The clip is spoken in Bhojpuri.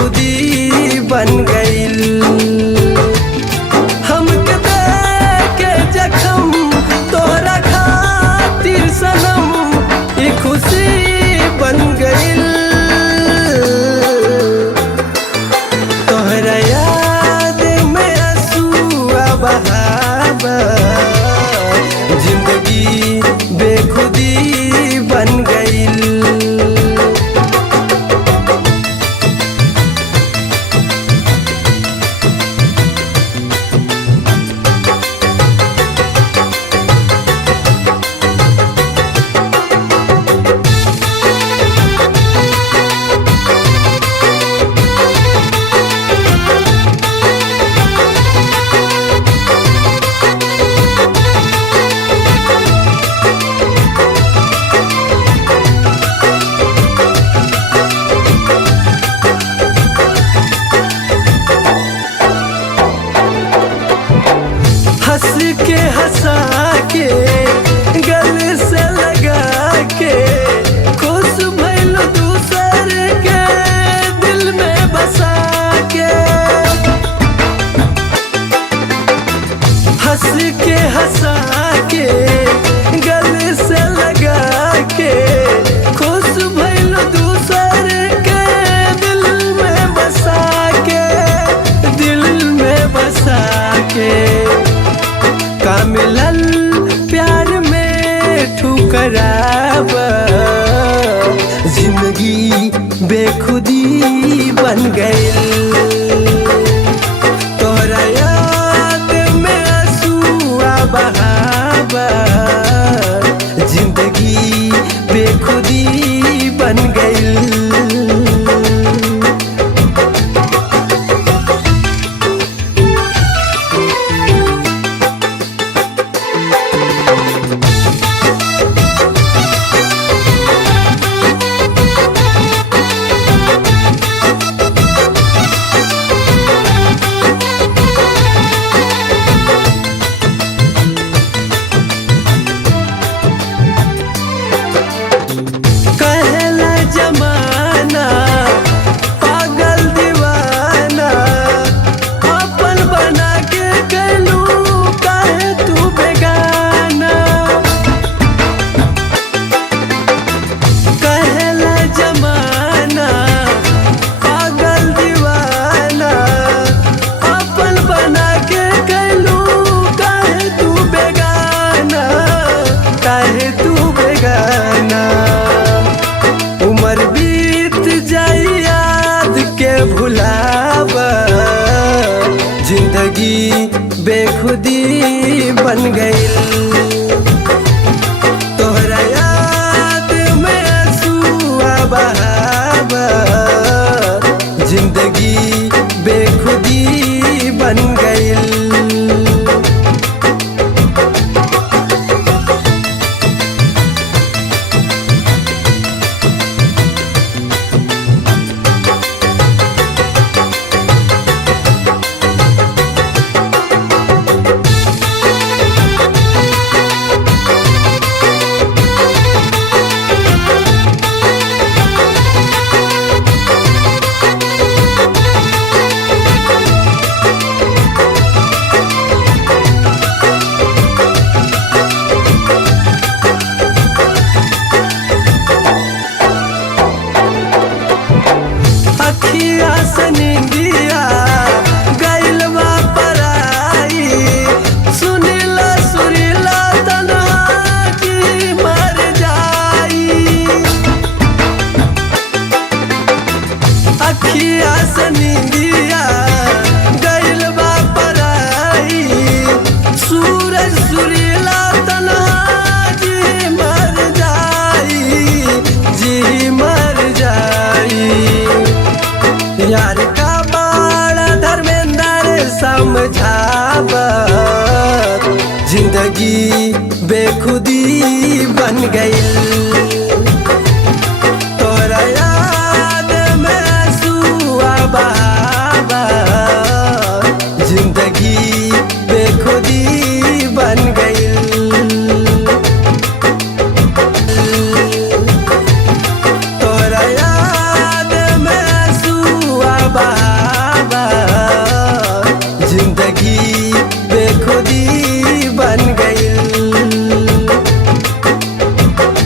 बेखुदी बन गईल। हमके देख के जख्म तोहरा खातिर सनम ई खुशी बन गईल। तोहरा याद में आंसुआ बहावा जिंदगी बेखुदी बन गईल। हंस के हंसा के गल से लगा के खुश भइल दूसर के दिल में बसा के। हंस के हंसा के गल से लगा के खुश भइल दूसर के दिल में बसा के, दिल में बसा के। का मिलल प्यार में ठुकरावा जिंदगी बेखुदी बन गईल। तोहरा याद में आंसुआ बहावा जिंदगी बेखुदी बन गईल। कहला जमाना पागल दीवाना अपन बना के गलू काहे तू बेगाना। कहला जमाना पागल दीवाना अपन बना के गलू काहे तू बेगाना, काहे तू बेगाना। उम्र बीत जाई याद के भुलावा जिंदगी बेखुदी बन गईल। तोहरा याद में आंसुआ बहावा जिंदगी बेखुदी बन गईल। अखिया से नींदिया गइल बा पराई सुनीला सुरीला तन्हा की मर जाई। अखिया से नींदिया गइल बा पराई सूरज सुरीला तन्हा जी मर जाई, जी मर जाई। यार का बाड़ा धर्मेंद्र समझावा जिंदगी बेखुदी बन गई।